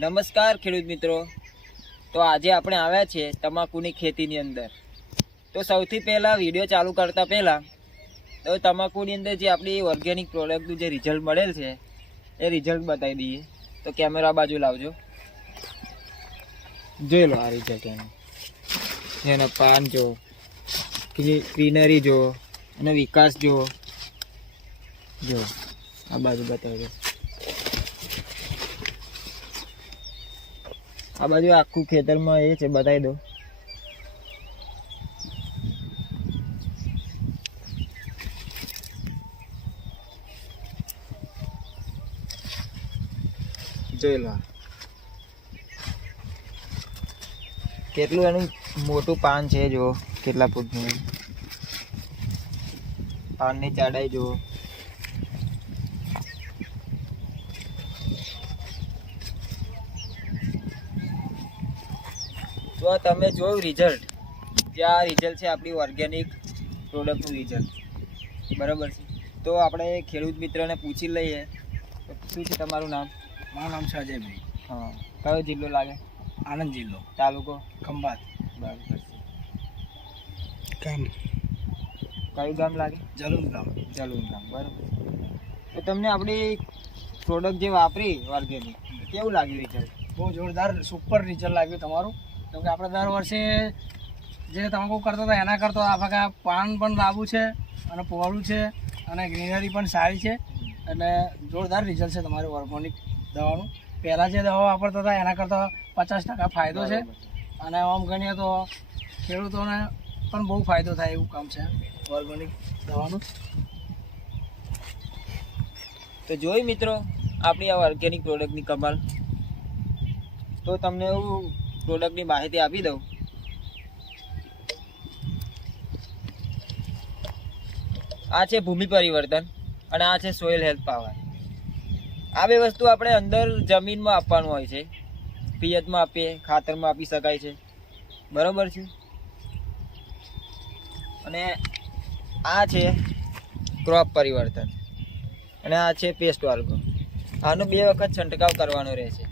નમસ્કાર ખેડૂત મિત્રો. તો આજે આપણે આવ્યા છે તમાકુની ખેતીની અંદર. તો સૌથી પહેલાં વિડીયો ચાલુ કરતાં પહેલાં તો તમાકુની અંદર જે આપણી ઓર્ગેનિક પ્રોડક્ટનું જે રિઝલ્ટ મળેલ છે એ રિઝલ્ટ બતાવી દઈએ. તો કેમેરા બાજુ લાવજો, જોઈ લો આ રિઝલ્ટ એનું. એના પાન જો, ગ્રીનરી જો અને વિકાસ જો આ બાજુ બતાવજો. આ બાજુ આખું ખેતરમાં એ છે, બતાવી દો. જોઈ લો કેટલું એનું મોટું પાન છે, જો કેટલા ફૂટનું પાનની જાડાઈ જો. તો તમે જોયું રિઝલ્ટ, જે આ રિઝલ્ટ છે આપણી ઓર્ગેનિક પ્રોડક્ટનું રિઝલ્ટ, બરાબર છે. તો આપણે ખેડૂત મિત્રને પૂછી લઈએ. શું છે તમારું નામ? મારું નામ છે અજયભાઈ. હા, કયો જિલ્લો લાગે? આણંદ જિલ્લો, તાલુકો ખંભાત. બરાબર છે. ગામ કયું ગામ લાગે? જલુન ગામ. જલુન ગામ, બરાબર. તો તમને આપણી પ્રોડક્ટ જે વાપરી ઓર્ગેનિક, કેવું લાગ્યું રિઝલ્ટ? બહુ જોરદાર સુપર રિઝલ્ટ લાગ્યું તમારું. કેમ કે આપણે દર વર્ષે જે તમાકુ કરતા હતા એના કરતાં આપણે પાન પણ લાંબુ છે અને પહોળું છે અને ગ્રીનરી પણ સારી છે. અને જોરદાર રિઝલ્ટ છે તમારું ઓર્ગેનિક દવાનું. પહેલાં જે દવા વાપરતા હતા એના કરતાં 50% ફાયદો છે. અને આમ ગણીએ તો ખેડૂતોને પણ બહુ ફાયદો થાય એવું કામ છે ઓર્ગેનિક દવાનું. તો જોઈ મિત્રો આપણી આ ઓર્ગેનિક પ્રોડક્ટની કમાલ. તો તમને હું પ્રોડક્ટની માહિતી આપી દઉં. આ છે ભૂમિ પરિવર્તન અને આ છે સોઇલ હેલ્થ પાવર. આ બે વસ્તુ આપણે અંદર જમીનમાં આપવાનું હોય છે. પિયતમાં આપીએ, ખાતરમાં આપી શકાય છે, બરાબર છે. અને આ છે ક્રોપ પરિવર્તન અને આ છે પેસ્ટ ઓર્ગો. આનો 2 વખત છંટકાવ કરવાનો રહેશે,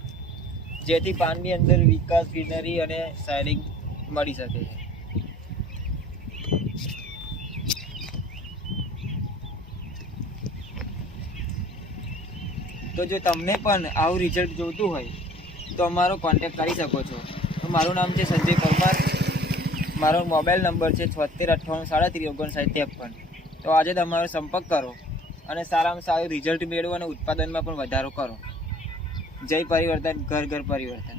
જેથી પાનની અંદર વિકાસ, ગ્રીનરી અને શાઇનિંગ મળી શકે છે. તો જો તમને પણ આવું રિઝલ્ટ જોઈતું હોય તો અમારો કોન્ટેક્ટ કરી શકો છો. તો મારું નામ છે સંજય પરમાર. મારો મોબાઈલ નંબર છે 7698373953. તો આજે તમારો સંપર્ક કરો અને સારામાં સારું રિઝલ્ટ મેળવો અને ઉત્પાદનમાં પણ વધારો કરો. જય પરિવર્તન, ઘર ઘર પરિવર્તન.